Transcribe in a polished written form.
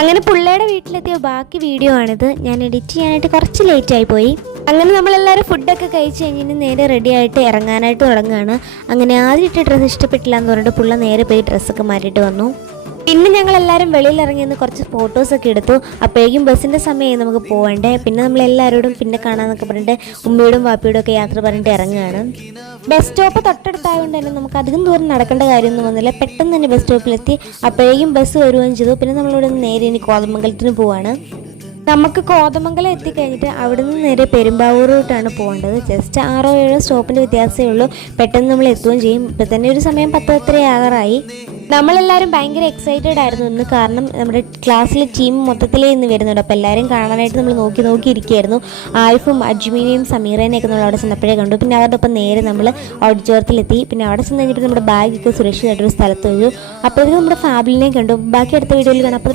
അങ്ങനെ പുള്ളിയുടെ വീട്ടിലെത്തിയ ബാക്കി വീഡിയോ ആണിത്. ഞാൻ എഡിറ്റ് ചെയ്യാനായിട്ട് കുറച്ച് ലേറ്റായി പോയി. അങ്ങനെ നമ്മളെല്ലാവരും ഫുഡൊക്കെ കഴിച്ച് കഴിഞ്ഞിട്ട് നേരെ റെഡി ആയിട്ട് ഇറങ്ങാനായിട്ട് തുടങ്ങുകയാണ്. അങ്ങനെ ആദ്യം ഇട്ട ഡ്രസ്സ് ഇഷ്ടപ്പെട്ടില്ല എന്ന് പറഞ്ഞിട്ട് പുള്ള നേരെ പോയി ഡ്രസ്സൊക്കെ മാറ്റിയിട്ട് വന്നു. പിന്നെ ഞങ്ങളെല്ലാവരും വെളിയിൽ ഇറങ്ങി നിന്ന് കുറച്ച് ഫോട്ടോസൊക്കെ എടുത്തു. അപ്പോഴേക്കും ബസ്സിൻ്റെ സമയമായി നമുക്ക് പോകണ്ടേ. പിന്നെ നമ്മളെല്ലാവരോടും പിന്നെ കാണാമെന്നൊക്കെ പറഞ്ഞിട്ട് ഉമ്മയോടും വാപ്പിയോടും ഒക്കെ യാത്ര പറഞ്ഞിട്ട് ഇറങ്ങുകയാണ്. ബസ് സ്റ്റോപ്പ് തൊട്ടടുത്തായതുകൊണ്ട് തന്നെ നമുക്ക് അധികം ദൂരം നടക്കേണ്ട കാര്യമൊന്നും വന്നില്ല. പെട്ടെന്ന് തന്നെ ബസ് സ്റ്റോപ്പിലെത്തി. അപ്പോഴേക്കും ബസ് വരുകയും ചെയ്തു. പിന്നെ നമ്മളിവിടെ നിന്ന് നേരെ ഇനി കോതമംഗലത്തിന് പോവാണ്. നമുക്ക് കോതമംഗലം എത്തിക്കഴിഞ്ഞിട്ട് അവിടെ നിന്ന് നേരെ പെരുമ്പാവൂരോട്ടാണ് പോകേണ്ടത്. ജസ്റ്റ് 6-7 സ്റ്റോപ്പിൻ്റെ വ്യത്യാസമേ ഉള്ളൂ. പെട്ടെന്ന് നമ്മൾ എത്തുകയും ചെയ്യും. ഇപ്പം തന്നെ ഒരു സമയം 10:30 ആകാറായി. നമ്മളെല്ലാവരും ഭയങ്കര എക്സൈറ്റഡ് ആയിരുന്നു ഇന്ന്. കാരണം നമ്മുടെ ക്ലാസ്സിലെ ടീം മൊത്തത്തിലേ ഇന്ന് വരുന്നുണ്ട്. അപ്പോൾ എല്ലാവരും കാണാനായിട്ട് നമ്മൾ നോക്കി ഇരിക്കുകയായിരുന്നു. ആരിഫും അജ്മീനെയും സമീറേനെയൊക്കെ നമ്മൾ അവിടെ ചെന്നപ്പോഴേ കണ്ടു. പിന്നെ അവരുടെ ഒപ്പം നേരെ നമ്മൾ ഓഡിറ്റോറിയത്തിലെത്തി. പിന്നെ അവിടെ ചെന്ന് കഴിഞ്ഞിട്ട് നമ്മുടെ ബാഗൊക്കെ സുരക്ഷിതമായിട്ടൊരു സ്ഥലത്ത് വരും. അപ്പോഴേക്കും നമ്മുടെ ഫാമിലിനെയും കണ്ടു. ബാക്കി അടുത്ത വീഡിയോയിൽ കാണാം. അപ്പോൾ